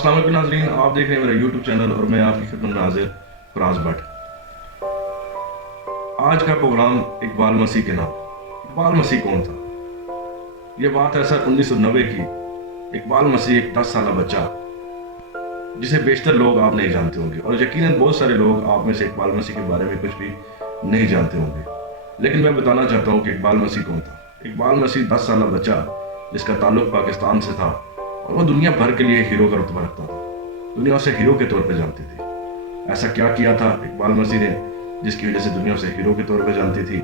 अस्सलाम वालेकुम नाज़रीन, आप देख रहे हैं मेरा यूट्यूब चैनल और मैं आपकी खिदमत में हाजिर फराज भट्ट। आज का प्रोग्राम इकबाल मसीह के नाम। इकबाल मसीह कौन था? ये बात है सर 1990 की। इकबाल मसीह एक 10 साल बच्चा जिसे बेशतर लोग आप नहीं जानते होंगे, और यकीनन बहुत सारे लोग आप में से इकबाल मसीह के बारे में कुछ भी नहीं जानते होंगे, लेकिन मैं बताना चाहता हूँ कि इकबाल मसीह कौन था। इकबाल मसीह 10 साल बच्चा जिसका ताल्लुक पाकिस्तान से था, और वो दुनिया भर के लिए हीरो का रुतबा रखता था। दुनिया उसे हीरो के तौर पे जानती थी। ऐसा क्या किया था इकबाल मसीह ने जिसकी वजह से दुनिया उसे हीरो के तौर पे जानती थी?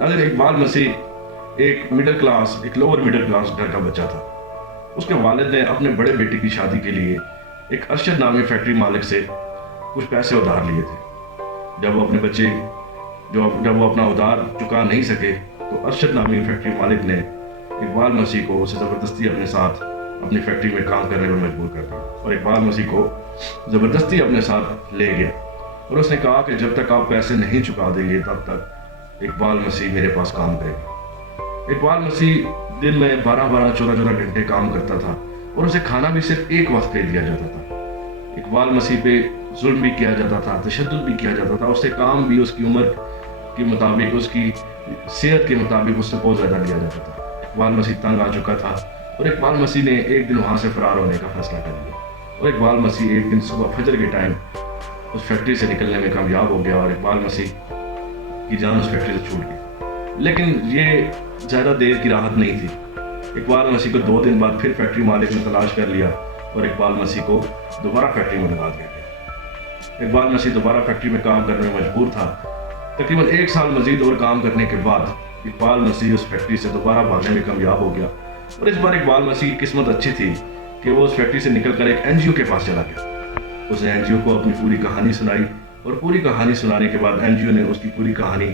नाज़रीन, इकबाल मसीह एक मिडिल क्लास, एक लोअर मिडिल क्लास घर का बच्चा था। उसके वालिद ने अपने बड़े बेटे की शादी के लिए एक अरशद नामी फैक्ट्री मालिक से कुछ पैसे उधार लिए थे। जब वो अपना उधार चुका नहीं सके तो अरशद नामी फैक्ट्री मालिक ने इकबाल मसीह को उसे ज़बरदस्ती अपने साथ अपनी फैक्ट्री में काम करने पर मजबूर कर दिया, और इकबाल मसीह को ज़बरदस्ती अपने साथ ले गया। और उसने कहा कि जब तक आप पैसे नहीं चुका देंगे तब तक इकबाल मसीह मेरे पास काम करेगा। इकबाल मसीह दिन में 12-12, 14-14 घंटे काम करता था, और उसे खाना भी सिर्फ एक वक्त पे दिया जाता था। इकबाल मसीह पे जुल्म भी किया जाता था, तशद्दुद भी किया जाता था। उससे काम भी उसकी उम्र के मुताबिक, उसकी सेहत के मुताबिक उससे बहुत ज़्यादा लिया जाता था। इकबाल मसीह तंग आ चुका था, और इकबाल मसीह ने एक दिन वहाँ से फरार होने का फैसला कर लिया। और इकबाल मसीह एक दिन सुबह फजर के टाइम उस फैक्ट्री से निकलने में कामयाब हो गया, और इकबाल मसीह की जान उस फैक्ट्री से छूट गई। लेकिन ये ज़्यादा देर की राहत नहीं थी। इकबाल मसीह को 2 दिन बाद फिर फैक्ट्री मालिक ने तलाश कर लिया, और इकबाल मसीह को दोबारा फैक्ट्री में लगा दिया गया। इकबाल मसीह दोबारा फैक्ट्री में काम करने में मजबूर था। तकरीबन 1 साल मजीद और काम करने के बाद इकबाल मसीह उस फैक्ट्री से दोबारा भागने में कामयाब हो गया। और इस बार इकबाल मसीह की किस्मत अच्छी थी कि वो उस फैक्ट्री से निकलकर एक एनजीओ के पास चला गया। उसने एनजीओ को अपनी पूरी कहानी सुनाई, और पूरी कहानी सुनाने के बाद एनजीओ ने उसकी पूरी कहानी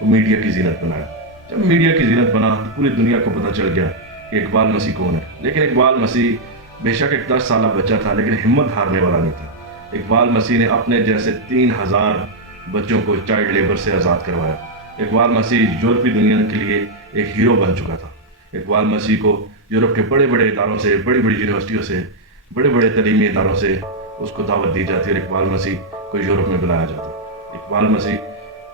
को मीडिया की जीनत बनाया। जब मीडिया की जीनत बना तो पूरी दुनिया को पता चल गया कि इकबाल मसीह कौन है। लेकिन इकबाल मसीह बेशक एक 10 साल बच्चा था, लेकिन हिम्मत हारने वाला नहीं था। इकबाल मसीह ने अपने जैसे 3000 बच्चों को चाइल्ड लेबर से आज़ाद करवाया। इकबाल मसीह यूरोपीय दुनिया के लिए एक हीरो बन चुका था। इकबाल मसीह को यूरोप के बड़े बड़े इदारों से, बड़ी बड़ी यूनिवर्सिटियों से, बड़े बड़े तलीमी इदारों से उसको दावत दी जाती है, और इकबाल मसीह को यूरोप में बुलाया जाता। इकबाल मसीह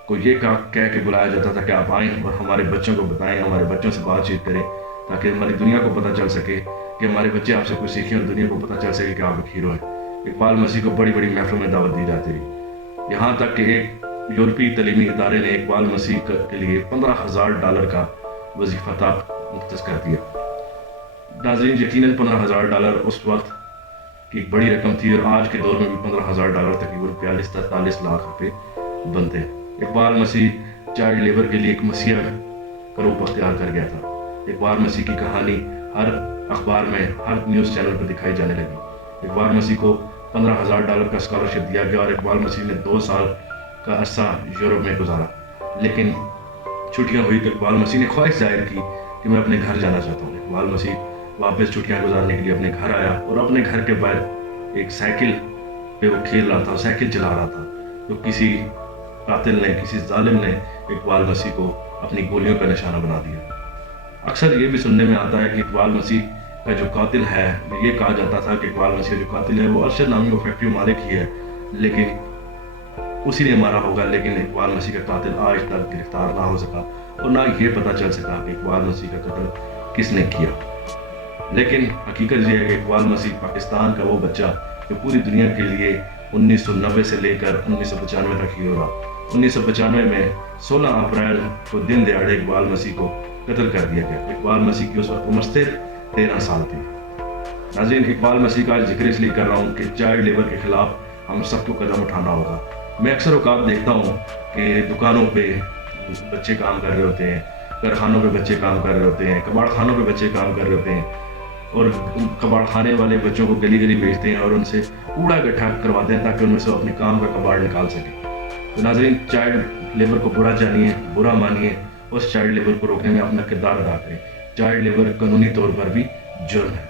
को ये कह के बुलाया जाता था कि आप आएँ और हमारे बच्चों को बताएं, हमारे बच्चों से बातचीत करें, ताकि हमारी दुनिया को पता चल सके कि हमारे बच्चे आपसे कुछ सीखें, और दुनिया को पता चल सके कि आप एक हीरो हैं। इकबाल मसीह को बड़ी बड़ी महफिलों में दावत दी जाती रही, यहाँ तक कि एक यूरोपीय तलीमी इदारे ने इकबाल मसीह के लिए $15,000 का वजीफा मुख्तस कर दिया। नाज़रीन, यकीनन $15,000 उस वक्त की एक बड़ी रकम थी, और आज के दौर में भी $15,000 तकरीबन 42-43 लाख रुपए बनते हैं। इकबाल मसीह चाइल्ड लेबर के लिए एक मसीहा का रूप अख्तियार कर गया था। इकबाल मसीह की कहानी हर अखबार में, हर न्यूज़ चैनल पर दिखाई जाने लगी। इकबाल मसीह को $15,000 का स्कॉलरशिप दिया गया, और इकबाल मसीह ने 2 साल का अरसा यूरोप में गुजारा। लेकिन छुट्टियां हुई तो इकबाल मसीह ने ख्वाहिश जाहिर की कि मैं अपने घर जाना चाहता हूँ। इकबाल मसीह वापस छुट्टियां गुजारने के लिए अपने घर आया, और अपने घर के बाहर एक साइकिल पे वो खेल रहा था, साइकिल चला रहा था। तो किसी कातिल ने, किसी जालिम ने इकबाल मसीह को अपनी गोलियों का निशाना बना दिया। अक्सर ये भी सुनने में आता है कि इकबाल मसीह का जो कातिल है, ये कहा जाता था कि इकबाल मसीह जो कातिल है वो अरशद नामी वो फैक्ट्री मालिक ही है, लेकिन उसी ने मारा होगा। लेकिन इकबाल मसीह का कातिल आज तक गिरफ्तार ना हो सका, और ना ये पता चल सका कि इकबाल मसीह का कत्ल किसने किया। लेकिन हकीकत ये है कि इकबाल मसीह पाकिस्तान का वो बच्चा जो पूरी दुनिया के लिए 1990 से लेकर 1995 तक हीरो रहा। 1995 में 16 अप्रैल को दिन दहाड़े इकबाल मसीह को कत्ल कर दिया गया। इकबाल मसीह की उस वक्त उम्र सिर्फ 13 साल थी। नाज़रीन, इकबाल मसीह का जिक्र इसलिए कर रहा हूँ कि चाइल्ड लेबर के खिलाफ हम सबको कदम उठाना होगा। मैं अक्सर औकात देखता हूँ कि दुकानों पे बच्चे काम कर रहे होते हैं, कारखानों पे बच्चे काम कर रहे होते हैं, कबाड़ खानों पे बच्चे काम कर रहे होते हैं, और कबाड़ खाने वाले बच्चों को गली गली भेजते हैं और उनसे कूड़ा इकट्ठा करवाते हैं ताकि उनमें से अपने काम का कबाड़ निकाल सकें। तो नाज़रीन, चाइल्ड लेबर को बुरा जानिए, बुरा मानिए, उस चाइल्ड लेबर को रोकने में अपना किरदार अदा करें। चाइल्ड लेबर कानूनी तौर पर भी जुर्म है।